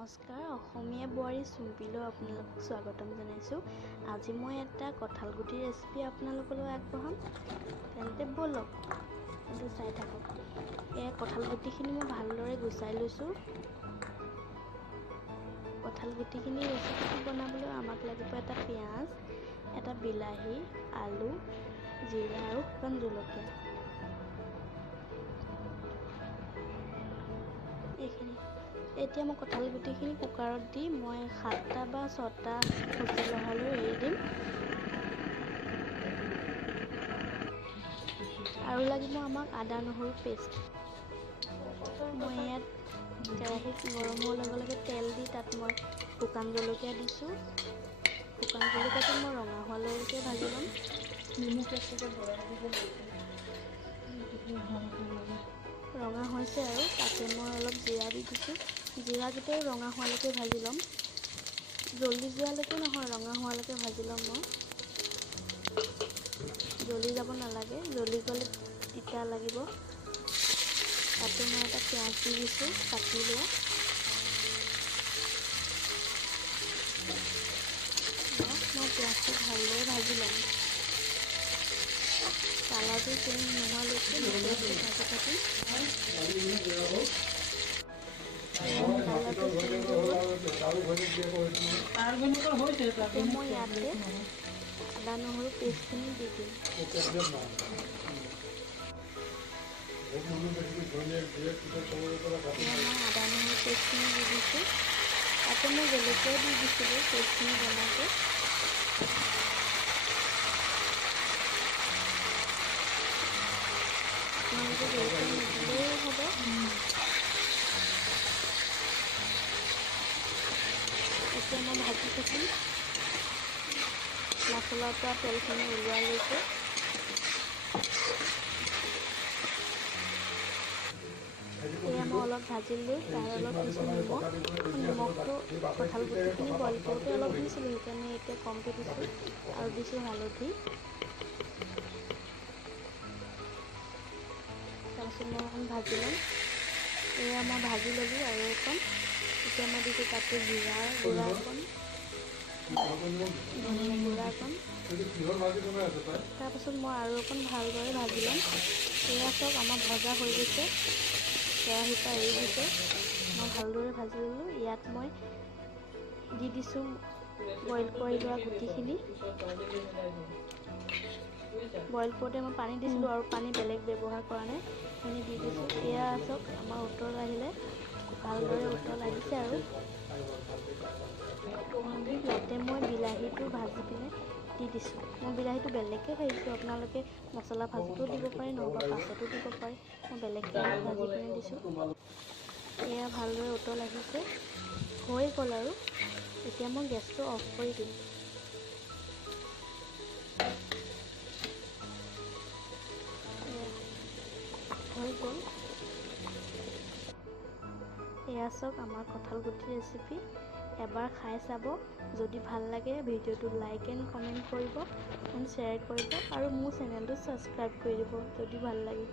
নমস্কাৰ, অসমীয়া বোৱাৰী চুম্পিলৈ আপোনালোকক স্বাগতম জনাইছোঁ। আজি মই এটা কঁঠাল গুটিৰ ৰেচিপি আপোনালোকলৈ আগবঢ়াম। তেন্তে ব'লক চাই থাকক। এয়া কঁঠাল গুটিখিনি মই ভালদৰে গুচাই লৈছোঁ। কঁঠাল গুটিখিনি ৰেচিপিটো বনাবলৈ আমাক লাগিব এটা পিঁয়াজ, এটা বিলাহী, আলু, জিৰা আৰু শুকান জলকীয়া। এইখিনি এতিয়া মই কঁঠাল গুটিখিনি কুকাৰত দি মই 7টা বা 6টা হুইচেল অহালৈ এৰি দিম। আৰু লাগিব আমাক আদা নহৰু পেষ্ট। মই ইয়াত কেৰাহীত গৰম হোৱাৰ লগে লগে তেল দি তাত মই শুকান জলকীয়া দিছোঁ। শুকান জলকীয়াটো মই ৰঙা হোৱালৈকে ভাজি ল'ম। ৰঙা হৈছে আৰু তাতে মই অলপ জিৰা দি দিছোঁ। জিৰাকেইটাও ৰঙা হোৱালৈকে ভাজি ল'ম। জ্বলি যোৱালৈকে নহয়, ৰঙা হোৱালৈকে ভাজি ল'ম মই। জ্বলি যাব নালাগে, জ্বলি গ'লে তিতা লাগিব। তাতে মই এটা পিঁয়াজ দি দিছোঁ কাটি লোৱা। মই পিঁয়াজটো ভালদৰে ভাজি ল'ম। কালাৰটো চেঞ্জ নোহোৱালৈকে পিঁয়াজটো ভাজি থাকিম। কালাৰটো চেঞ্জ হৈ গ'ল। এতিয়া মই ইয়াতে আদা নহৰু পেষ্টখিনি দি দিম। মই আদা নহৰু পেষ্টখিনি দি দিছোঁ। তাতে মই জলকীয়াও দি দিছিলোঁ পেষ্টখিনি বনাওঁতে। আপোনালোকে জলকীয়া নিদিলেও হ'ব। এতিয়া মই ভাজি থাকিম মছলাৰ পৰা তেলখিনি ওলোৱালৈকে। এয়া মই অলপ ভাজিলোঁ, তাত অলপ দিছোঁ নিমখ। নিমখটো কঁঠাল গুটিখিনি বইল কৰোঁতে অলপ দিছিলোঁ, সেইকাৰণে এতিয়া কমকৈ দিছোঁ। আৰু দিছোঁ হালধি। তাৰপিছত মই অকণ ভাজি ল'ম। এয়া মই ভাজি ল'লোঁ আৰু অকণ। এতিয়া মই দিছোঁ তাতে জিৰা গুড়া অকণ, ধনিয়া গুড়া অকণ। তাৰপাছত মই আৰু অকণ ভালদৰে ভাজি ল'ম। এয়া চাওক আমাৰ ভজা হৈ গৈছে, কেৰাহীৰ পৰা এৰি দিছে। মই ভালদৰে ভাজি ল'লোঁ। ইয়াত মই দি দিছোঁ বইল কৰি লোৱা গুটিখিনি। বইল কৰোঁতে মই পানী দিছিলোঁ আৰু পানী বেলেগ ব্যৱহাৰ কৰা নাই, সেইখিনি দি দিছোঁ। এয়া চাওক আমাৰ উতল আহিলে, ভালদৰে উতল আহিছে আৰু ইয়াতে মই বিলাহীটো ভাজি পিনে দি দিছোঁ। মই বিলাহীটো বেলেগকৈ ভাজিছোঁ, আপোনালোকে মছলা ভাজোঁতেও দিব পাৰে, নহ'বা পাছতো দিব পাৰে। মই বেলেগকৈ ভাজি পিনে দিছোঁ। এয়া ভালদৰে উতল আহিছে, হৈ গ'ল আৰু এতিয়া মই গেছটো অফ কৰি দিম। হৈ গ'ল। এয়া চাওক আমাৰ কঁঠাল গুটিৰ ৰেচিপি। এবাৰ খাই চাব। যদি ভাল লাগে ভিডিঅ'টো লাইক এণ্ড কমেণ্ট কৰিব এণ্ড শ্বেয়াৰ কৰিব আৰু মোৰ চেনেলটো ছাবস্ক্ৰাইব কৰি দিব যদি ভাল লাগে।